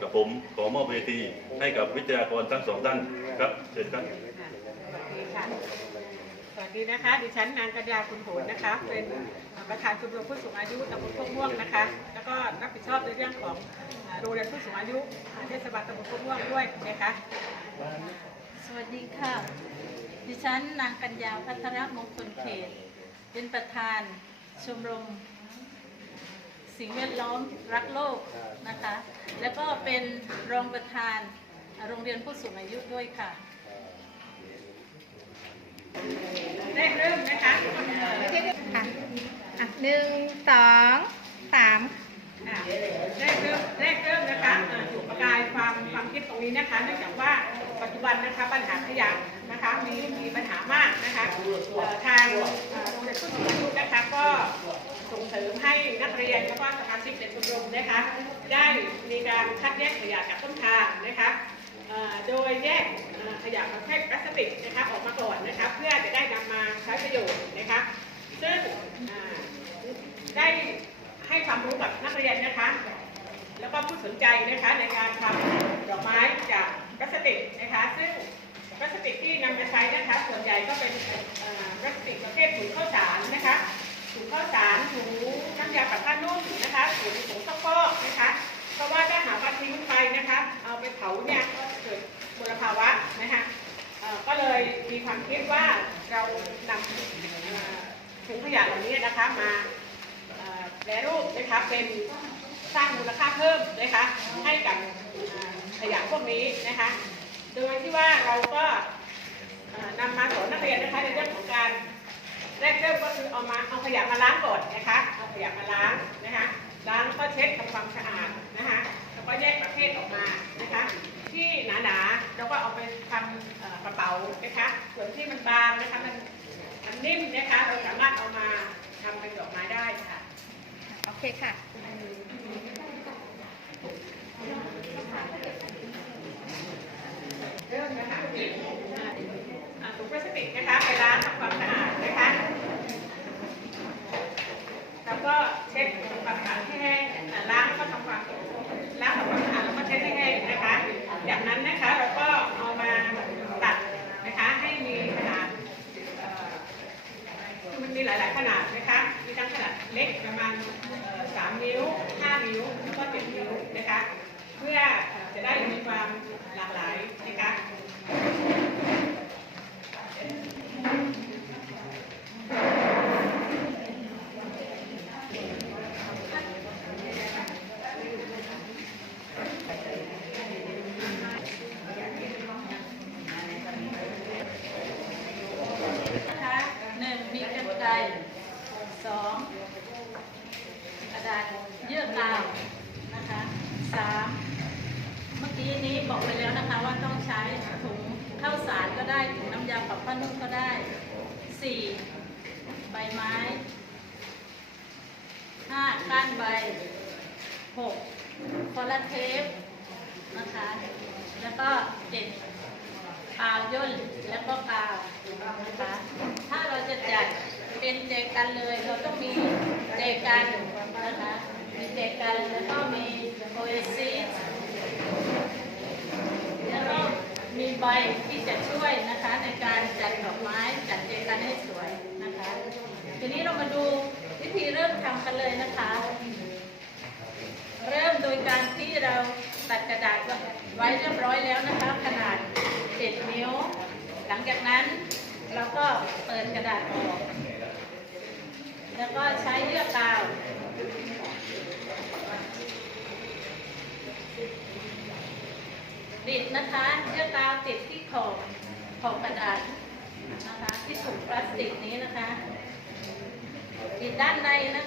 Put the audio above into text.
กับผมขอมอบเวทีให้กับวิทยากรทั้งสองท่านครับเชิญครับสวัสดีนะคะ ดิฉันนางกัญญาคุณโหนนะคะ เป็นประธานชมรมผู้สูงอายุตำบลโคกม่วงนะคะ แล้วก็รับผิดชอบในเรื่องของโรงเรียนผู้สูงอายุเทศบาลตำบลโคกม่วงด้วยนะคะ สวัสดีค่ะ ดิฉันนางกัญญาพัทรมงคลเขต เป็นประธานชมรม สิ่งแวดล้อมรักโลกนะคะ แล้วก็เป็นรองประธานโรงเรียนผู้สูงอายุด้วยค่ะแรกเริ่มนะคะค่ะอะหนึ่งสองสามอ่าแรกเริ่มแรกเริ่มนะคะอ่าจุดประกายความความคิดตรงนี้นะคะเนื่องจากว่าปัจจุบันนะคะปัญหาขยะนะคะมีมีปัญหามากนะคะเอ่อทางเอ่อโรงเรียนผู้สูงอายุนะคะก็ ส่งเสริมให้นักเรียนและวก็สมาชิกในชมรมนะคะได้มีการคัดแยกขยะจากต้นทางนะคะโดยแยกขยะประเภทพลาสติกนะคะออกมาก่อนนะคะเพื่อจะได้นำมาใช้ประโยชน์นะคะซึ่งได้ให้ความรู้กับนักเรียนนะคะ แล้วก็ผู้สนใจนะคะใน ข้าวสารถุงน้ำยาปรับผ้านุ่มนะคะถุงถุงซักฟอกนะคะ เพราะว่าถ้าหากว่าทิ้งไปนะคะ เอาไปเผาเนี่ยก็จะเกิดมลภาวะนะคะก็เลยมีความคิดว่าเรานำถุงขยะเหล่านี้นะคะมาแปรรูปนะคะเป็นสร้างมูลค่าเพิ่มนะคะให้กับขยะพวกนี้นะคะ โดยที่ว่าเราก็นำมาสอนนักเรียนนะคะในเรื่องของการแรกเริ่มก็คือเอามา ขยะมาล้างก่อนนะคะเอาขยะมาล้างนะคะล้างแล้วก็เช็ดทำความสะอาดนะคะแล้วก็แยกประเภทออกมานะคะ ที่หนาๆเราก็เอาไปทำกระเป๋านะคะส่วนที่มันบางนะคะมันมันนิ่มนะคะเราสามารถเอามาทำเป็นดอกไม้ได้ค่ะโอเคค่ะ เริ่มนะคะอ่าถุงพลาสติกนะคะไปล้างทำความสะอาดนะคะ แล้วก็เช็ดทำความสะอาดให้แห้งอ่าล้างแล้วก็ทำความล้างทำความสะอาดแล้วก็เช็ดให้แห้งนะคะ จากนั้นนะคะเราก็เอามาตัดนะคะให้มีขนาดเอ่อคือมันมีหลาย ๆ ขนาดนะคะ มีทั้งขนาดเล็กประมาณเอ่อสามนิ้วห้านิ้วแล้วก็เจ็ดนิ้วนะคะ เพื่อเอ่อจะได้มีความหลากหลายนะคะ นะคะหนึ่งมีกรรไกรสองกระดาษเยื่อกาวนะคะสามเมื่อกี้นี้บอกไปแล้วนะคะว่าต้องใช้ถุงข้าวสารก็ ได้ถุงน้ำยาปรับผ้านุ่มก็ได้สี่ใบไม้ห้าก้านใบหกคอลลาเทปนะคะ แล้วก็เจ็ดกาวย่นแล้วก็กาวนะคะถ้าเราจะจัดเป็นเจกันเลย เราต้องมีเจกันนะคะมีเจกันแล้วก็มีโอเอซิส มีใบที่จะช่วยนะคะในการจัดดอกไม้จัดเจกันให้สวยนะคะ ทีนี้เรามาดูวิธีเริ่มทำกันเลยนะคะ เริ่มโดยการที่เราตัดกระดาษไว้เรียบร้อยแล้วนะคะ ขนาด 7 นิ้ว หลังจากนั้นเราก็เปิดกระดาษออก แล้วก็ใช้เยื่อกาว ติดนะคะเชือกาวติดที่ขอบขอบกระดาษนะคะที่ถุงพลาสติกนี้นะคะติดด้านในนะคะ